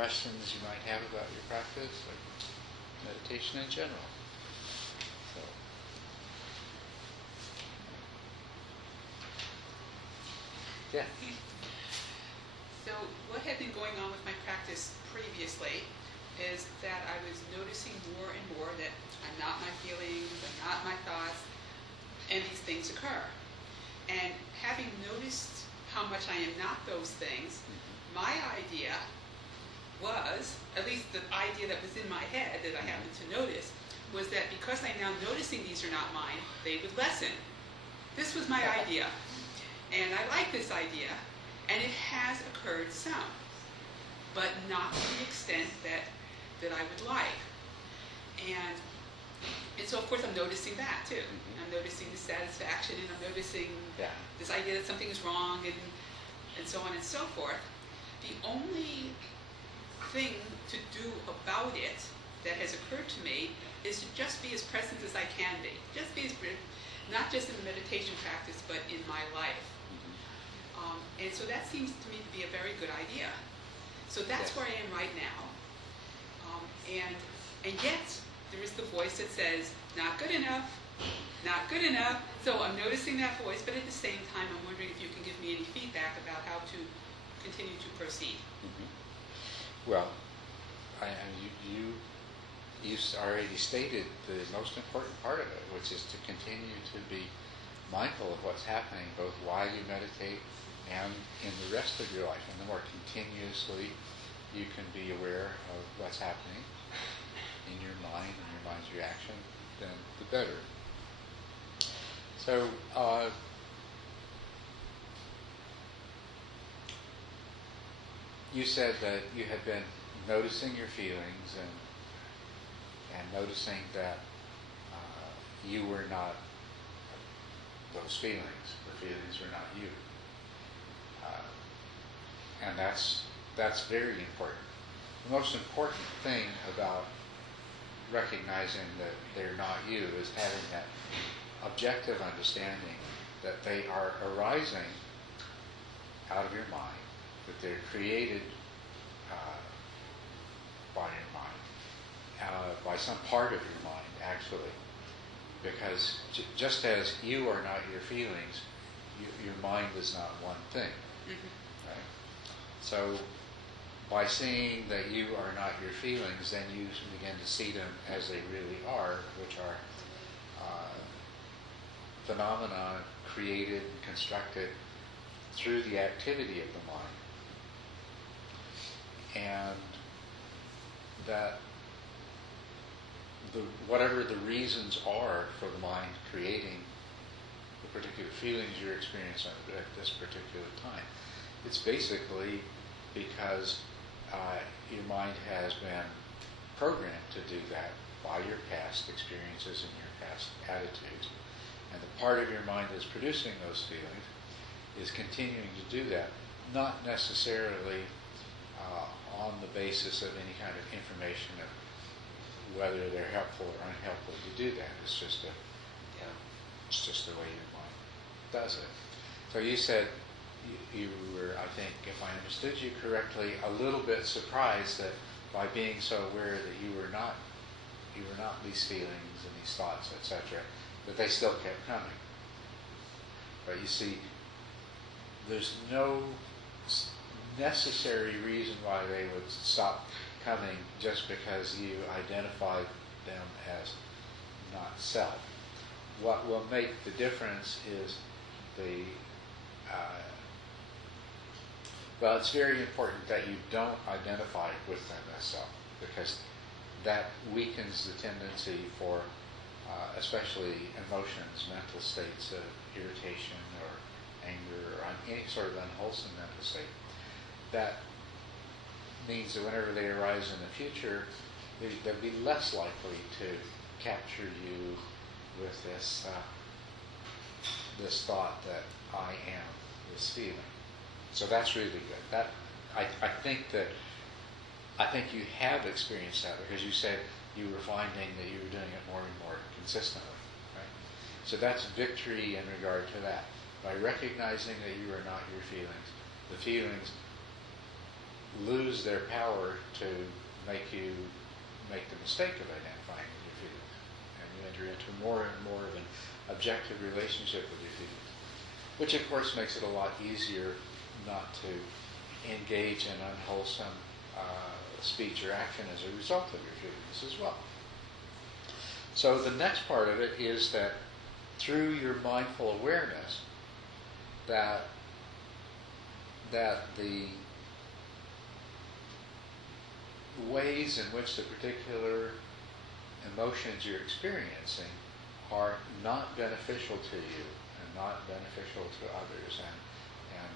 questions you might have about your practice or meditation in general. So, yeah. So what had been going on with my practice previously is that I was noticing more and more that I'm not my feelings, I'm not my thoughts, and these things occur. And having noticed how much I am not those things, my idea was, at least the idea that was in my head that I happened to notice, was that because I'm now noticing these are not mine, they would lessen. This was my idea. And I like this idea, and it has occurred some, but not to the extent that I would like. And so of course I'm noticing that too. I'm noticing the satisfaction, and I'm noticing this idea that something is wrong, and so on and so forth. The only thing to do about it that has occurred to me is to just be as present as I can be. Just be as, not just in the meditation practice, but in my life. And so that seems to me to be a very good idea. So that's where I am right now. And yet, there is the voice that says, not good enough, not good enough. So I'm noticing that voice, but at the same time, I'm wondering if you can give me any feedback about how to continue to proceed. Well, you already stated the most important part of it, which is to continue to be mindful of what's happening both while you meditate and in the rest of your life. And the more continuously you can be aware of what's happening in your mind and your mind's reaction, then the better. So, you said that you had been noticing your feelings and noticing that you were not those feelings. The feelings were not you. And that's very important. The most important thing about recognizing that they're not you is having that objective understanding that they are arising out of your mind, that they're created by your mind, by some part of your mind, actually. Because just as you are not your feelings, your mind is not one thing. Right? So by seeing that you are not your feelings, then you begin to see them as they really are, which are phenomena created and constructed through the activity of the mind. And that whatever the reasons are for the mind creating the particular feelings you're experiencing at this particular time, it's basically because your mind has been programmed to do that by your past experiences and your past attitudes. And the part of your mind that's producing those feelings is continuing to do that, not necessarily on the basis of any kind of information of whether they're helpful or unhelpful to do that. It's just the way your mind does it. So you said you were, I think, if I understood you correctly, a little bit surprised that by being so aware that you were not these feelings and these thoughts, etc., that they still kept coming. But you see, there's no necessary reason why they would stop coming just because you identified them as not self. What will make the difference is well, it's very important that you don't identify with them as self, because that weakens the tendency for especially emotions, mental states of irritation or anger or any sort of unwholesome mental state. That means that whenever they arise in the future, they'll be less likely to capture you with this thought that I am, this feeling. So that's really good. That I think you have experienced that, because you said you were finding that you were doing it more and more consistently. Right? So that's victory in regard to that. By recognizing that you are not your feelings, the feelings lose their power to make you make the mistake of identifying with your feelings. And you enter into more and more of an objective relationship with your feelings, which of course makes it a lot easier not to engage in unwholesome speech or action as a result of your feelings as well. So the next part of it is that through your mindful awareness, that the ways in which the particular emotions you're experiencing are not beneficial to you and not beneficial to others, and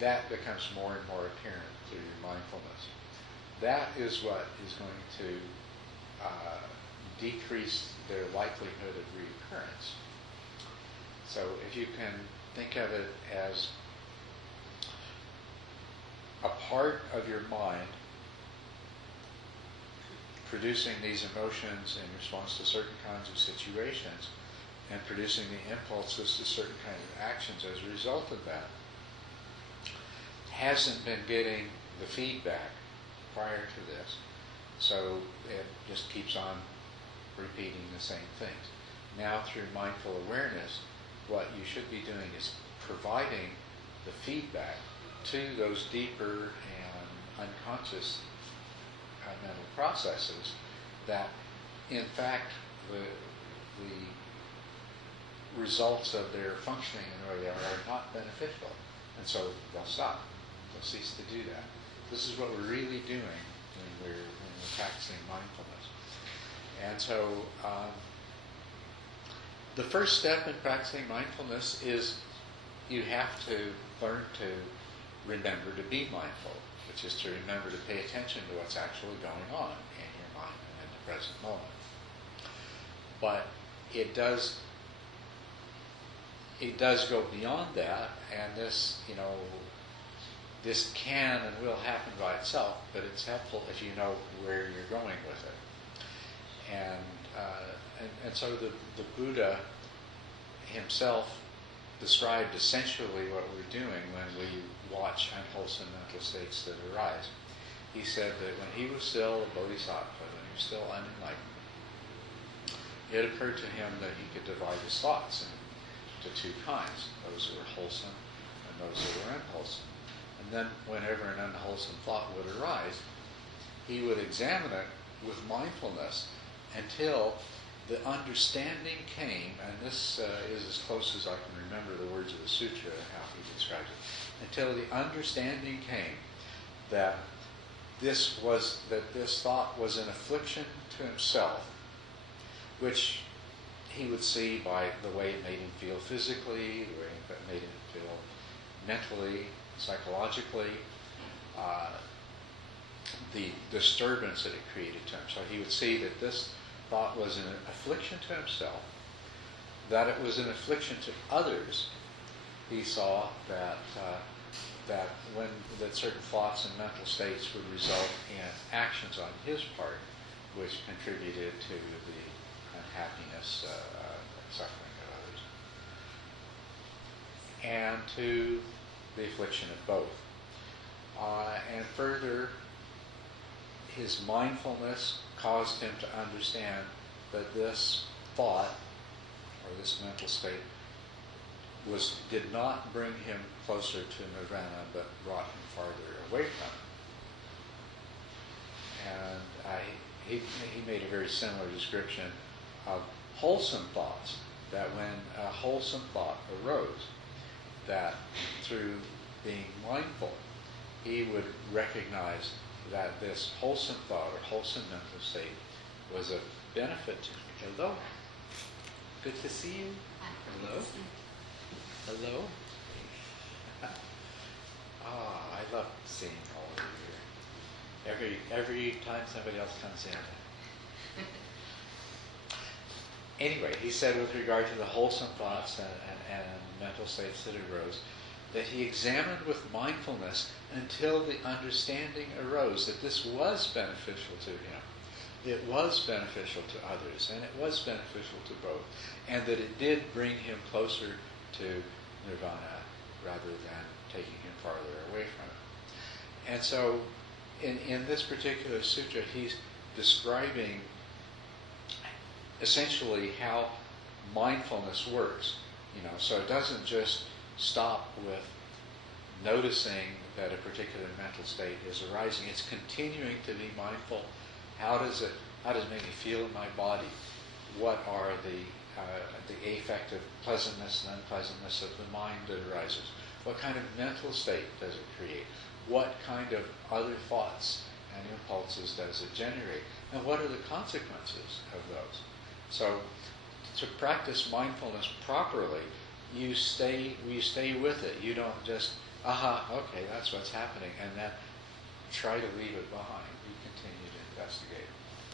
that becomes more and more apparent through your mindfulness. That is what is going to decrease their likelihood of reoccurrence. So if you can think of it as a part of your mind producing these emotions in response to certain kinds of situations and producing the impulses to certain kinds of actions as a result of that, hasn't been getting the feedback prior to this, so it just keeps on repeating the same things. Now through mindful awareness, what you should be doing is providing the feedback to those deeper and unconscious mental processes that in fact the results of their functioning in the way they are not beneficial, and so they'll stop. They'll cease to do that. This is what we're really doing when we're practicing mindfulness. And so the first step in practicing mindfulness is you have to learn to remember to be mindful, which is to remember to pay attention to what's actually going on in your mind and in the present moment. But it does go beyond that, and this can and will happen by itself, but it's helpful if you know where you're going with it. And so the Buddha himself described essentially what we're doing when we watch unwholesome mental states that arise. He said that when he was still a bodhisattva, when he was still unenlightened, it occurred to him that he could divide his thoughts into two kinds, those that were wholesome and those that were unwholesome. And then whenever an unwholesome thought would arise, he would examine it with mindfulness until the understanding came, and this is as close as I can remember the words of the sutra, how he describes it, until the understanding came that this thought was an affliction to himself, which he would see by the way it made him feel physically, the way it made him feel mentally, psychologically, the disturbance that it created to him. So he would see that this thought was an affliction to himself, that it was an affliction to others. He saw that certain thoughts and mental states would result in actions on his part, which contributed to the unhappiness, suffering of others, and to the affliction of both. And further, his mindfulness caused him to understand that this thought, or this mental state, did not bring him closer to nirvana, but brought him farther away from it. And he made a very similar description of wholesome thoughts, that when a wholesome thought arose, that through being mindful, he would recognize that this wholesome thought or wholesome mental state was of benefit to him. Hello. Good to see you. Hello. Hello. I love seeing all of you here. Every time somebody else comes in. Anyway, he said with regard to the wholesome thoughts and mental states that arose, that he examined with mindfulness until the understanding arose that this was beneficial to him. It was beneficial to others, and it was beneficial to both, and that it did bring him closer to nirvana rather than taking him farther away from it. And so in this particular sutra, he's describing essentially how mindfulness works. So it doesn't just stop with noticing that a particular mental state is arising. It's continuing to be mindful. How does it make me feel in my body? What are the affective pleasantness and unpleasantness of the mind that arises? What kind of mental state does it create? What kind of other thoughts and impulses does it generate? And what are the consequences of those? So to practice mindfulness properly, you stay with it. You don't just, okay, that's what's happening, and then try to leave it behind. You continue to investigate.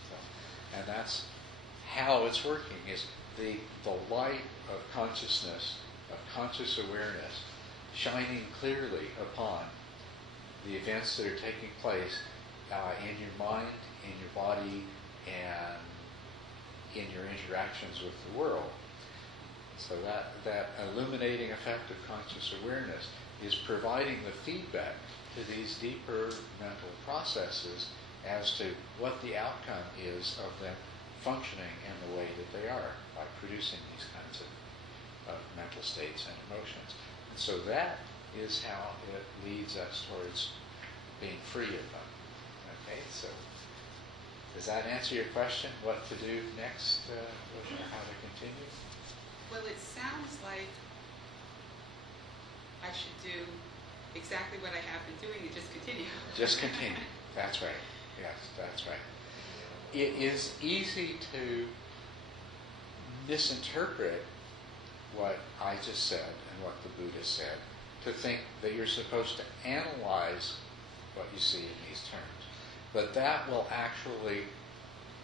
So, and that's how it's working, is the light of consciousness, of conscious awareness, shining clearly upon the events that are taking place in your mind, in your body, and in your interactions with the world. So that illuminating effect of conscious awareness is providing the feedback to these deeper mental processes as to what the outcome is of them functioning in the way that they are by producing these kinds of mental states and emotions. And so that is how it leads us towards being free of them. Okay, so does that answer your question? What to do next, or how to continue? Well, it sounds like I should do exactly what I have been doing and just continue. Just continue. That's right. Yes, that's right. It is easy to misinterpret what I just said and what the Buddha said, to think that you're supposed to analyze what you see in these terms. But that will actually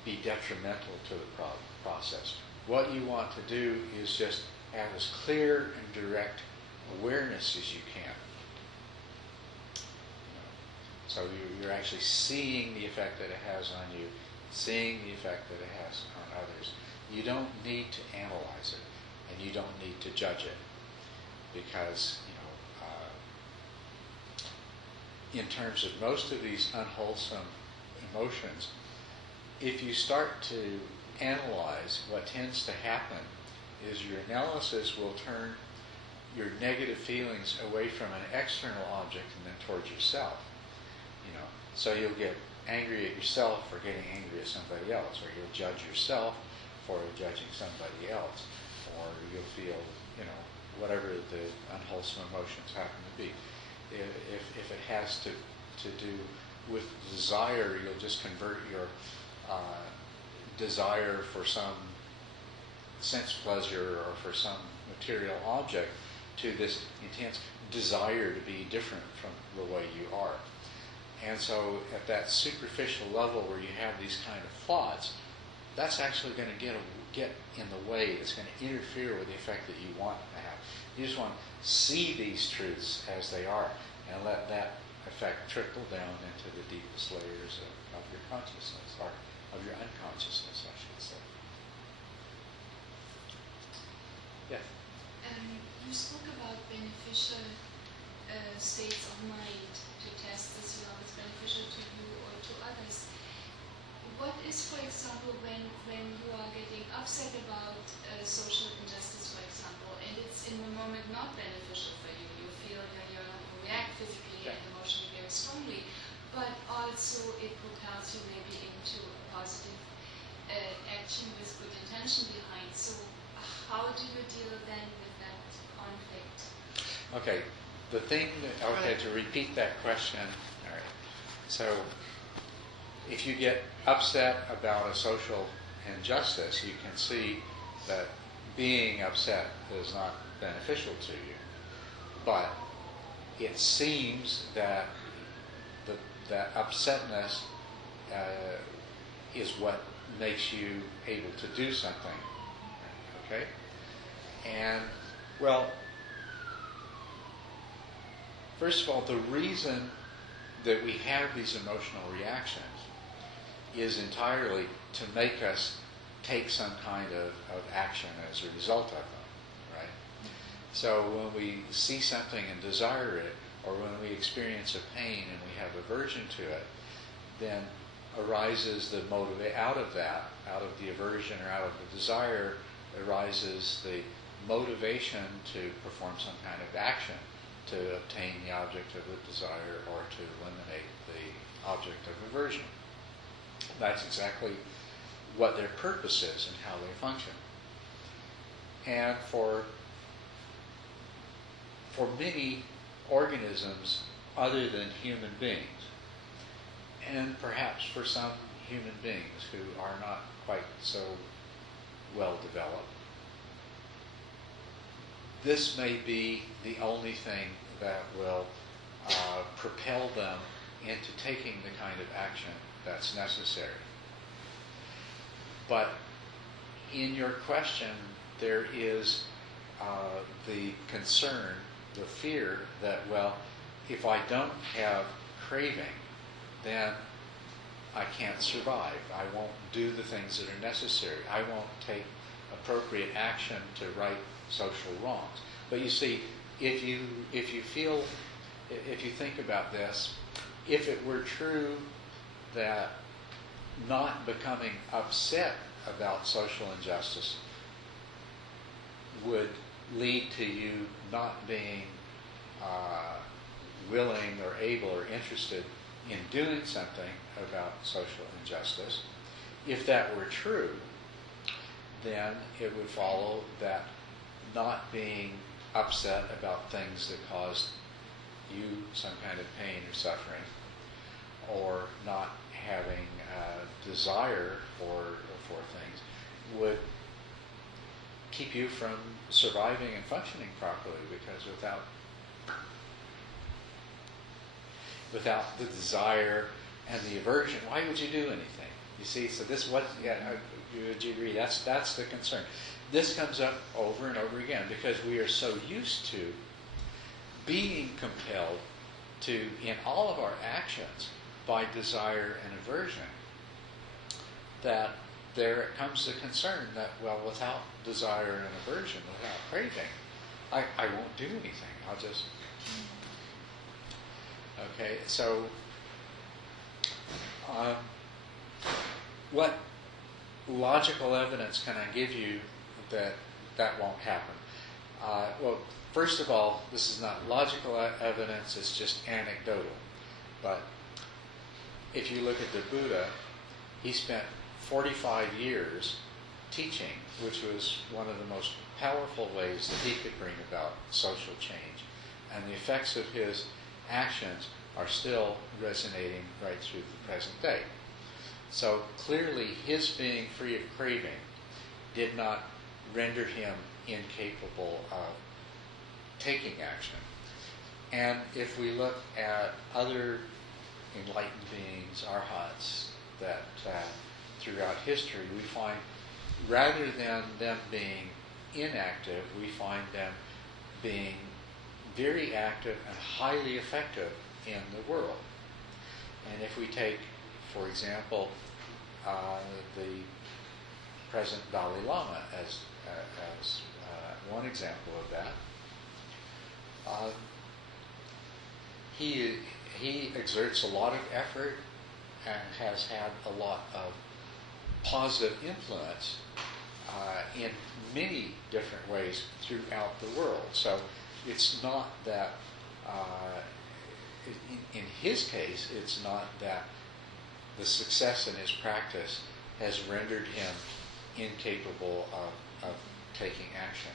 be detrimental to the process. What you want to do is just have as clear and direct awareness as you can. So you're actually seeing the effect that it has on you, seeing the effect that it has on others. You don't need to analyze it, and you don't need to judge it, because in terms of most of these unwholesome emotions, if you start to analyze, what tends to happen is your analysis will turn your negative feelings away from an external object and then towards yourself. So you'll get angry at yourself for getting angry at somebody else, or you'll judge yourself for judging somebody else, or you'll feel, whatever the unwholesome emotions happen to be. If it has to do with desire, you'll just convert your desire for some sense pleasure or for some material object to this intense desire to be different from the way you are. And so at that superficial level where you have these kind of thoughts, that's actually going to get in the way. It's going to interfere with the effect that you want to have. You just want to see these truths as they are and let that effect trickle down into the deepest layers of your consciousness, or of your unconsciousness, I should say. Yeah. You spoke about beneficial states of mind to test as well as beneficial to you or to others. What is, for example, when you are getting upset about social injustice, for example, and it's in the moment not beneficial for you? You feel that you react physically and emotionally very strongly, but also it propels you maybe into a positive action with good intention behind. So how do you deal then with that conflict? Okay. To repeat that question. All right. So if you get upset about a social injustice, you can see that being upset is not beneficial to you. But it seems that that upsetness is what makes you able to do something. Okay? And, well, first of all, the reason that we have these emotional reactions is entirely to make us take some kind of action as a result of them, right? So when we see something and desire it, or when we experience a pain and we have aversion to it, then arises the out of the aversion or out of the desire, arises the motivation to perform some kind of action to obtain the object of the desire or to eliminate the object of aversion. That's exactly what their purpose is and how they function. And for many organisms other than human beings, and perhaps for some human beings who are not quite so well developed, this may be the only thing that will propel them into taking the kind of action that's necessary. But in your question, there is the concern, the fear that, well, if I don't have craving, then I can't survive. I won't do the things that are necessary. I won't take appropriate action to right social wrongs. But you see, if you think about this, if it were true that not becoming upset about social injustice would lead to you not being willing or able or interested in doing something about social injustice, if that were true, then it would follow that not being upset about things that caused you some kind of pain or suffering, or not having a desire for things, would keep you from surviving and functioning properly, because without the desire and the aversion, why would you do anything? You see, so this would you agree? That's the concern. This comes up over and over again because we are so used to being compelled to, in all of our actions, by desire and aversion, that there comes the concern that, well, without desire and aversion, without craving, I won't do anything. I'll just... Okay, so what logical evidence can I give you that won't happen? Well, first of all, this is not logical evidence, it's just anecdotal. But if you look at the Buddha, he spent 45 years teaching, which was one of the most powerful ways that he could bring about social change. And the effects of his actions are still resonating right through the present day. So clearly his being free of craving did not render him incapable of taking action. And if we look at other enlightened beings, arhats, that throughout history we find rather than them being inactive, we find them being very active and highly effective in the world. And if we take, for example, the present Dalai Lama as one example of that, he exerts a lot of effort and has had a lot of positive influence in many different ways throughout the world. So it's not that, in his case, it's not that the success in his practice has rendered him incapable of taking action.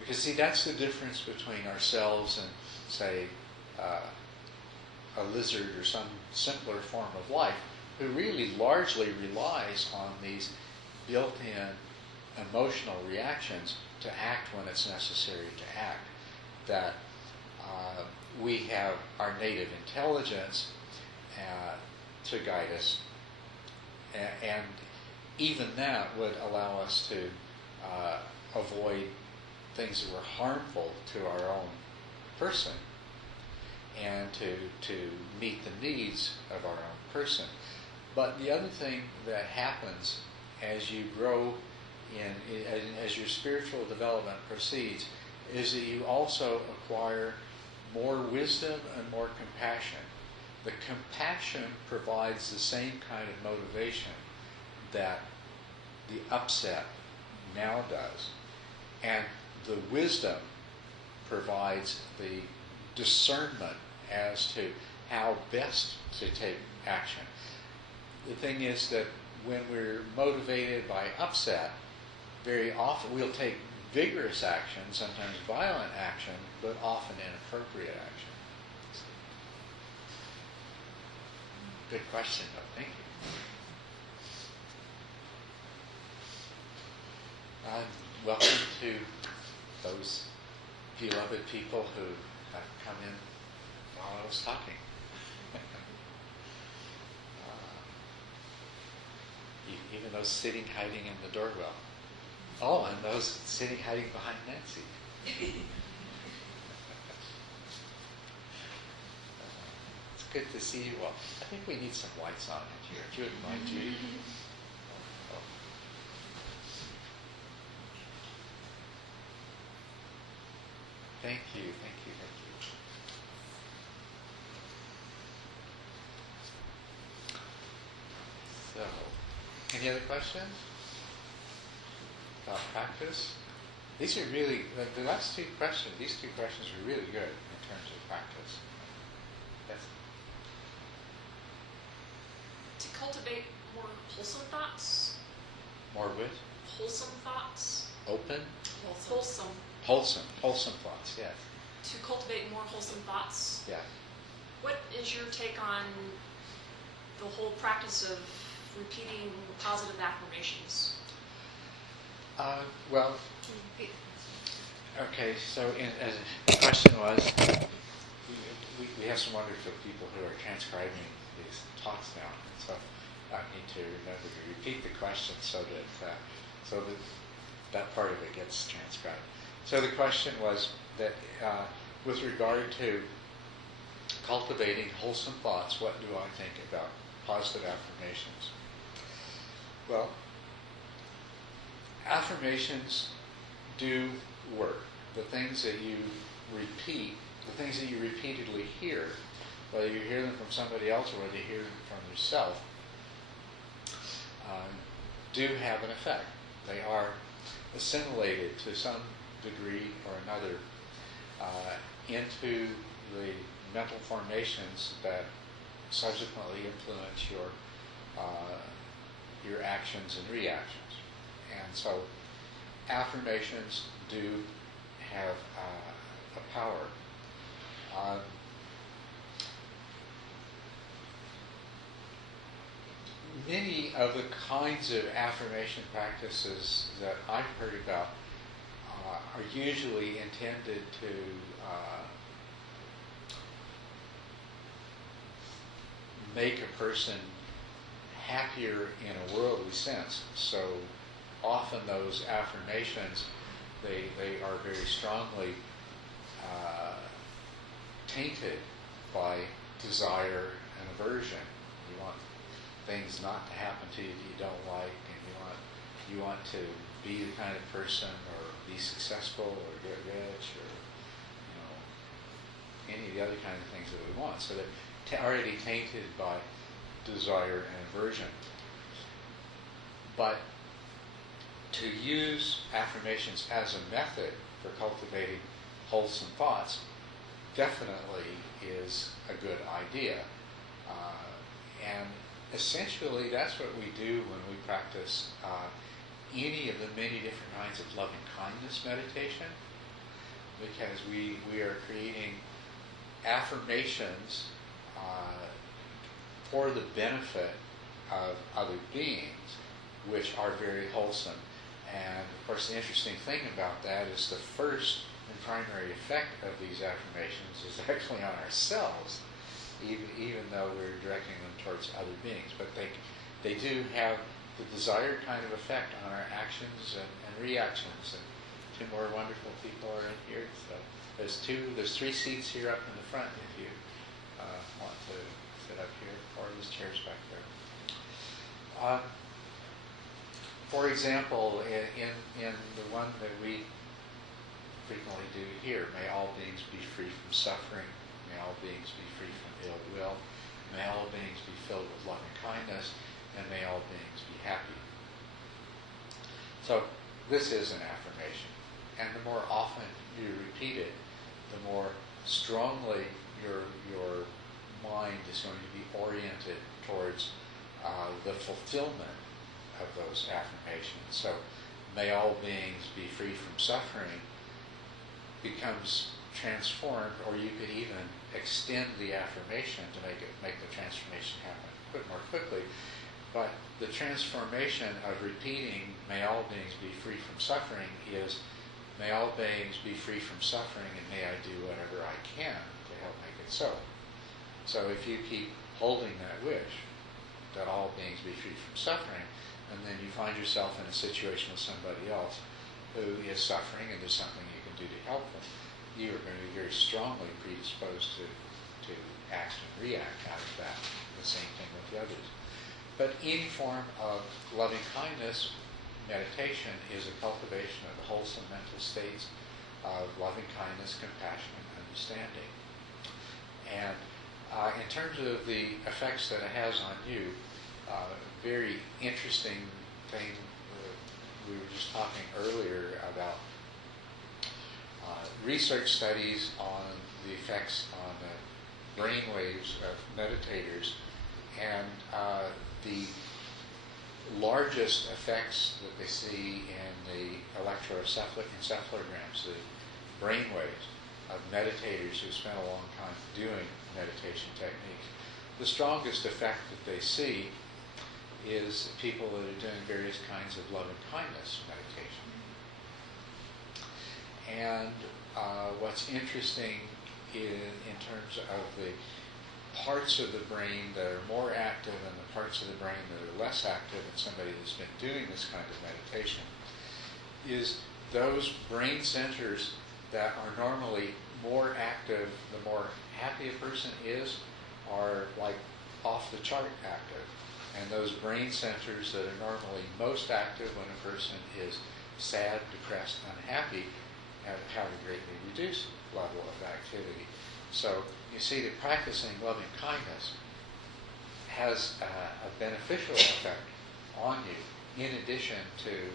Because see, that's the difference between ourselves and, say, a lizard or some simpler form of life, who really largely relies on these built-in emotional reactions to act when it's necessary to act. That we have our native intelligence to guide us, and even that would allow us to avoid things that were harmful to our own person and to meet the needs of our own person. But the other thing that happens as you grow as your spiritual development proceeds is that you also acquire more wisdom and more compassion. The compassion provides the same kind of motivation that the upset now does. And the wisdom provides the discernment as to how best to take action. The thing is that when we're motivated by upset, very often we'll take vigorous action, sometimes violent action, but often inappropriate action. Good question, though. Thank you. Welcome to those beloved people who have come in while I was talking. Even those sitting hiding in the doorwell. Oh, and those sitting hiding behind Nancy. It's good to see you all. I think we need some lights on in here, if you wouldn't mind, Judy. Oh. Thank you, thank you, thank you. So, any other questions about practice? These are really, the last two questions, these two questions are really good in terms of practice. Yes? To cultivate more wholesome thoughts. More with? Wholesome thoughts. Open? Wholesome. Wholesome thoughts, yes. To cultivate more wholesome thoughts. Yeah. What is your take on the whole practice of repeating positive affirmations? Well, okay, so the question was, we have some wonderful people who are transcribing these talks now, and so I need to remember to repeat the question so that that part of it gets transcribed. So the question was that with regard to cultivating wholesome thoughts, what do I think about positive affirmations? Well, affirmations do work. The things that you repeat, the things that you repeatedly hear, whether you hear them from somebody else or whether you hear them from yourself, do have an effect. They are assimilated to some degree or another into the mental formations that subsequently influence your actions and reactions. And so affirmations do have a power. Many of the kinds of affirmation practices that I've heard about are usually intended to make a person happier in a worldly sense. So often those affirmations, they are very strongly tainted by desire and aversion. You want things not to happen to you that you don't like, and you want to be the kind of person or be successful or get rich or any of the other kind of things that we want. So they're already tainted by desire and aversion. But to use affirmations as a method for cultivating wholesome thoughts definitely is a good idea. And essentially that's what we do when we practice any of the many different kinds of loving kindness meditation, because we are creating affirmations for the benefit of other beings, which are very wholesome. And of course the interesting thing about that is the first and primary effect of these affirmations is actually on ourselves, even though we're directing them towards other beings. But they do have the desired kind of effect on our actions and reactions. And two more wonderful people are in here. So there's 3 seats here up in the front if you want to sit up here, or there's chairs back there. For example, in the one that we frequently do here. May all beings be free from suffering. May all beings be free from ill will. May all beings be filled with loving kindness. And may all beings be happy. So this is an affirmation. And the more often you repeat it, the more strongly your mind is going to be oriented towards the fulfillment of those affirmations. So, may all beings be free from suffering becomes transformed, or you could even extend the affirmation to make the transformation happen more quickly. But the transformation of repeating, may all beings be free from suffering, is may all beings be free from suffering, and may I do whatever I can to help make it so. So if you keep holding that wish, that all beings be free from suffering, and then you find yourself in a situation with somebody else who is suffering and there's something you can do to help them, you are going to be very strongly predisposed to act and react out of that. The same thing with the others. But any form of loving kindness meditation is a cultivation of the wholesome mental states of loving kindness, compassion, and understanding. And in terms of the effects that it has on you, very interesting thing, we were just talking earlier about research studies on the effects on the brain waves of meditators, and the largest effects that they see in the electroencephalograms, the brain waves of meditators who spend a long time doing meditation techniques. The strongest effect that they see is people that are doing various kinds of loving kindness meditation. And what's interesting in terms of the parts of the brain that are more active and the parts of the brain that are less active in somebody that's been doing this kind of meditation is those brain centers that are normally more active, the more happy a person is, are like off the chart active. And those brain centers that are normally most active when a person is sad, depressed, unhappy, have a greatly reduced level of activity. So you see that practicing loving kindness has a beneficial effect on you, in addition to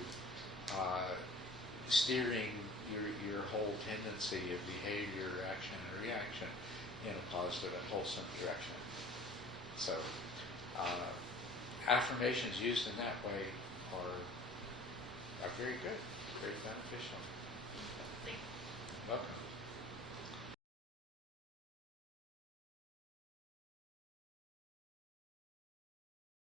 steering your whole tendency of behavior, action, and reaction in a positive and wholesome direction. So affirmations used in that way are very good, very beneficial. Thank you. Welcome.